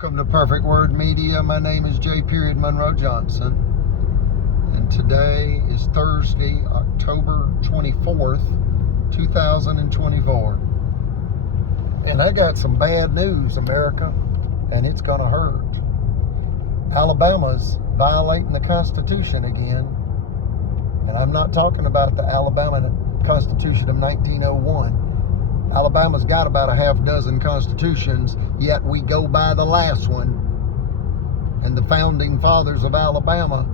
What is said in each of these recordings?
Welcome to Perfect Word Media. My name is J. Monroe Johnson, and today is Thursday, October 24th, 2024. And I got some bad news, America, and it's gonna hurt. Alabama's violating the Constitution again, and I'm not talking about the Alabama Constitution of 1901. Alabama's got about a half dozen constitutions, yet we go by the last one. And the founding fathers of Alabama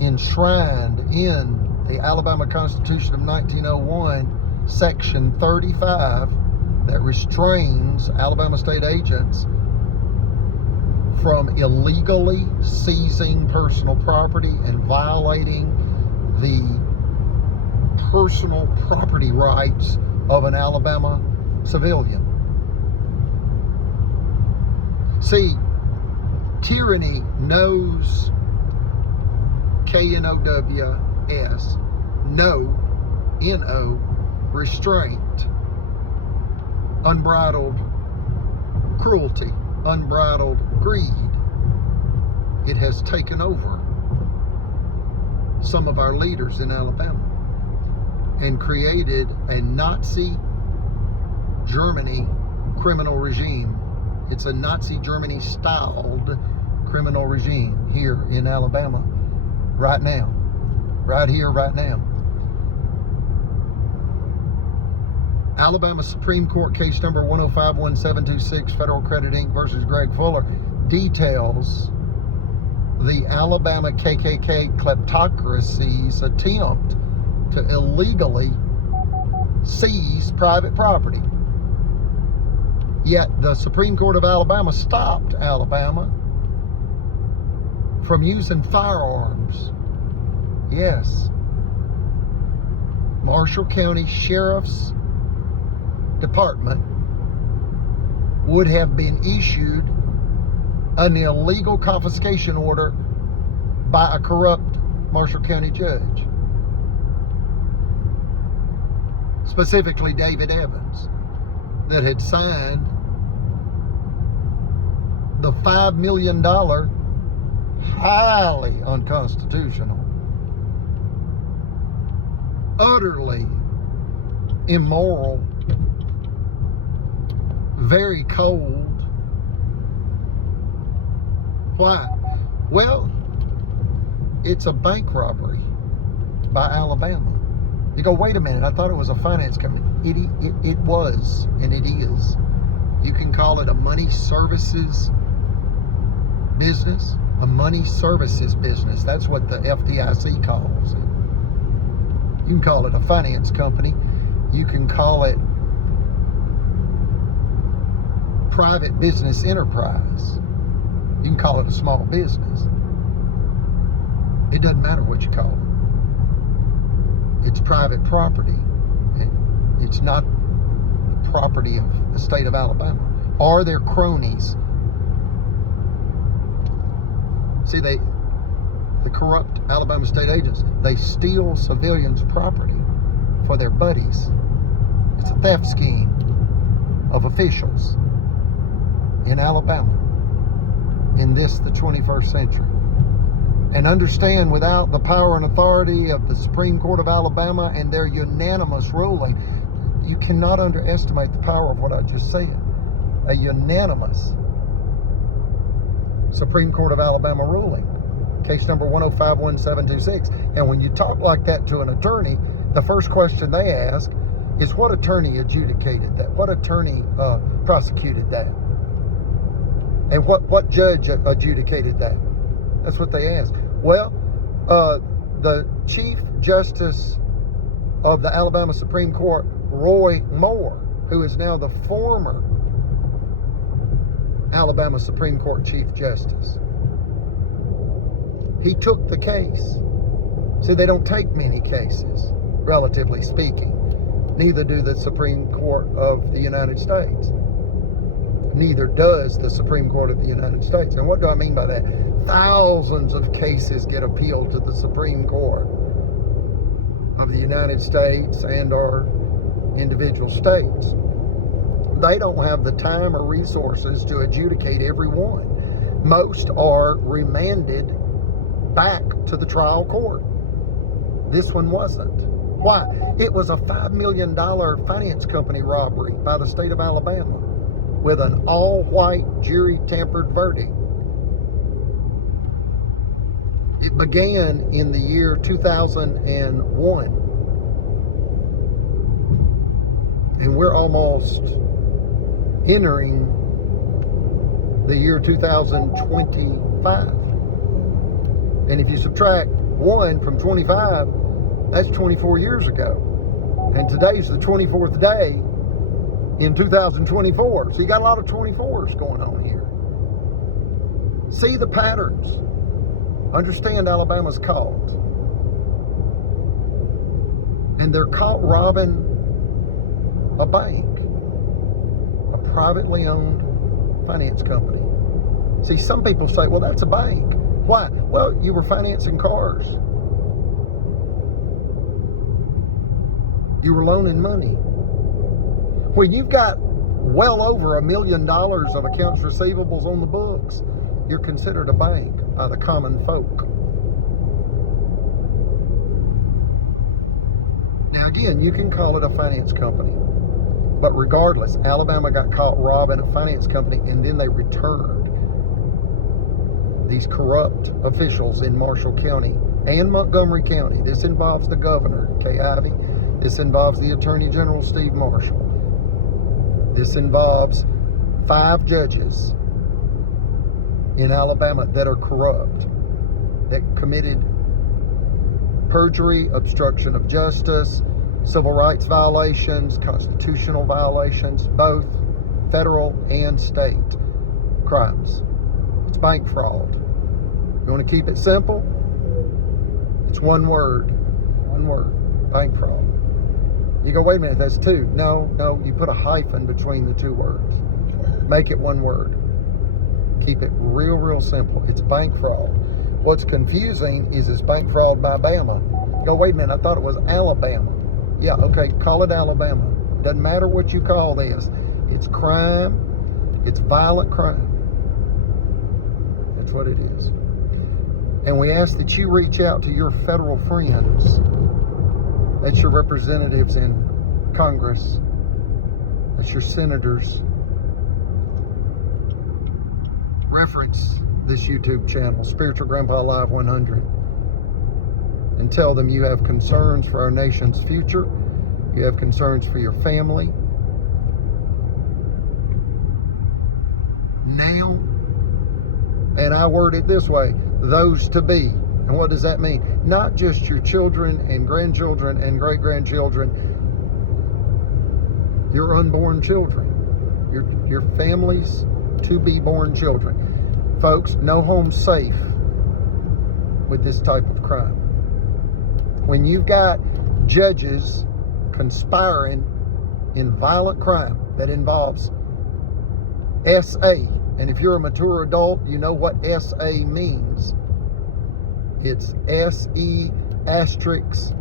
enshrined in the Alabama Constitution of 1901, Section 35, that restrains Alabama state agents from illegally seizing personal property and violating the personal property rights of an Alabama civilian. See, tyranny knows KNOWS, NO, restraint, unbridled cruelty, unbridled greed. It has taken over some of our leaders in Alabama and created a Nazi Germany criminal regime. It's a Nazi Germany styled criminal regime here in Alabama right now. Right here, right now. Alabama Supreme Court case number 1051726, Federal Credit Inc. versus Greg Fuller, details the Alabama KKK kleptocracy's attempt to illegally seize private property. Yet the Supreme Court of Alabama stopped Alabama from using firearms. Yes. Marshall County Sheriff's Department would have been issued an illegal confiscation order by a corrupt Marshall County judge. Specifically David Evans, that had signed the $5 million highly unconstitutional, utterly immoral, very cold. Why? Well, it's a bank robbery by Alabama. You go, wait a minute, I thought it was a finance company. It was, and it is. You can call it a money services business. A money services business. That's what the FDIC calls it. You can call it a finance company. You can call it private business enterprise. You can call it a small business. It doesn't matter what you call it. It's private property. It's not the property of the state of Alabama. Are there cronies? See, the corrupt Alabama state agents, they steal civilians' property for their buddies. It's a theft scheme of officials in Alabama in the 21st century. And understand, without the power and authority of the Supreme Court of Alabama and their unanimous ruling, you cannot underestimate the power of what I just said. A unanimous Supreme Court of Alabama ruling. Case number 1051726. And when you talk like that to an attorney, the first question they ask is, what attorney adjudicated that? What attorney prosecuted that? And what judge adjudicated that? That's what they ask. Well, the Chief Justice of the Alabama Supreme Court, Roy Moore, who is now the former Alabama Supreme Court Chief Justice, he took the case. See, they don't take many cases, relatively speaking. Neither do the Supreme Court of the United States. Neither does the Supreme Court of the United States. And what do I mean by that? Thousands of cases get appealed to the Supreme Court of the United States and our individual states. They don't have the time or resources to adjudicate every one. Most are remanded back to the trial court. This one wasn't. Why? It was a $5 million finance company robbery by the state of Alabama with an all-white jury-tampered verdict. It began in the year 2001. And we're almost entering the year 2025. And if you subtract 1 from 25, that's 24 years ago. And today's the 24th day in 2024. So you got a lot of 24s going on here. See the patterns. Understand Alabama's caught. And they're caught robbing a bank, a privately owned finance company. See, some people say, well, that's a bank. Why? Well, you were financing cars. You were loaning money. When you've got well over $1 million of accounts receivables on the books, you're considered a bank by the common folk. Now again, you can call it a finance company, but regardless, Alabama got caught robbing a finance company, and then they returned these corrupt officials in Marshall County and Montgomery County. This involves the governor, Kay Ivey. This involves the Attorney General, Steve Marshall. This involves 5 judges in Alabama that are corrupt, that committed perjury, obstruction of justice, civil rights violations, constitutional violations, both federal and state crimes. It's bank fraud. You want to keep it simple? It's one word. One word. Bank fraud. You go, wait a minute, that's 2. No, you put a hyphen between the 2 words. Make it one word. Keep it real simple. It's bank fraud. What's confusing is it's bank fraud by Bama. You go, wait a minute, I thought it was Alabama. Yeah, okay, call it Alabama. Doesn't matter what you call this. It's crime. It's violent crime. That's what it is. And we ask that you reach out to your federal friends. That's your representatives in Congress. That's your senators. Reference this YouTube channel, Spiritual Grandpa Live 100, and tell them you have concerns for our nation's future. You have concerns for your family. Now, and I word it this way, those to be. And what does that mean? Not just your children and grandchildren and great-grandchildren, your unborn children, your family's to-be-born children. Folks, no home's safe with this type of crime. When you've got judges conspiring in violent crime that involves S.A., and if you're a mature adult, you know what S.A. means. It's S.E. asterisk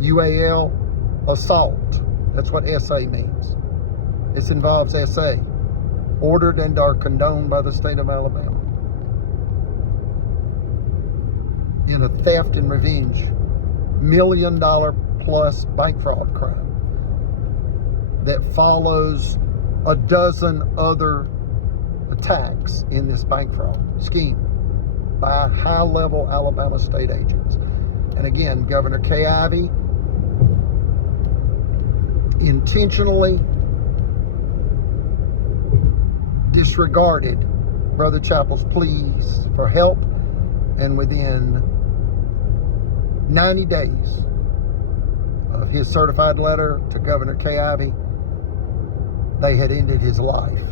U.A.L. assault. That's what S.A. means. This involves S.A. ordered and are condoned by the state of Alabama in a theft and revenge $1 million plus bank fraud crime that follows a dozen other attacks in this bank fraud scheme by high-level Alabama state agents. And again, Governor Kay Ivey intentionally disregarded Brother Chappell's pleas for help, and within 90 days of his certified letter to Governor Kay Ivey, they had ended his life.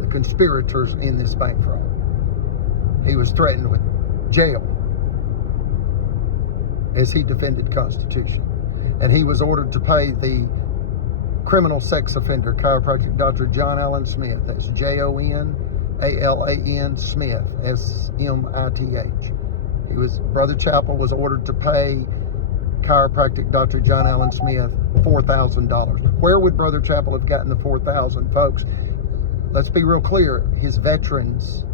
The conspirators in this bank fraud. He was threatened with jail as he defended Constitution. And he was ordered to pay the criminal sex offender chiropractic Dr. John Allen Smith. That's Jonalan Smith, Smith. Brother Chappell was ordered to pay chiropractic Dr. John Allen Smith, $4,000. Where would Brother Chappell have gotten the $4,000, folks? Let's be real clear. His veterans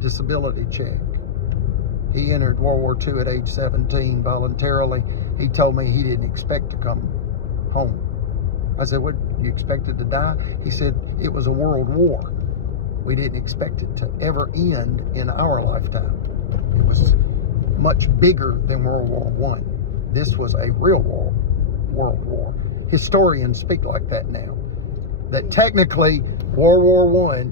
disability check. He entered World War II at age 17 voluntarily. He told me he didn't expect to come home. I said, what, you expected to die? He said, it was a world war. We didn't expect it to ever end in our lifetime. It was much bigger than World War I. This was a real world war. Historians speak like that now. That technically, World War I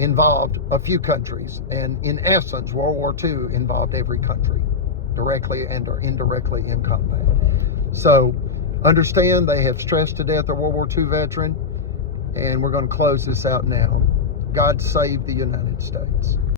involved a few countries, and in essence, World War II involved every country, directly and or indirectly in combat. So, understand they have stressed to death a World War II veteran, and we're going to close this out now. God save the United States.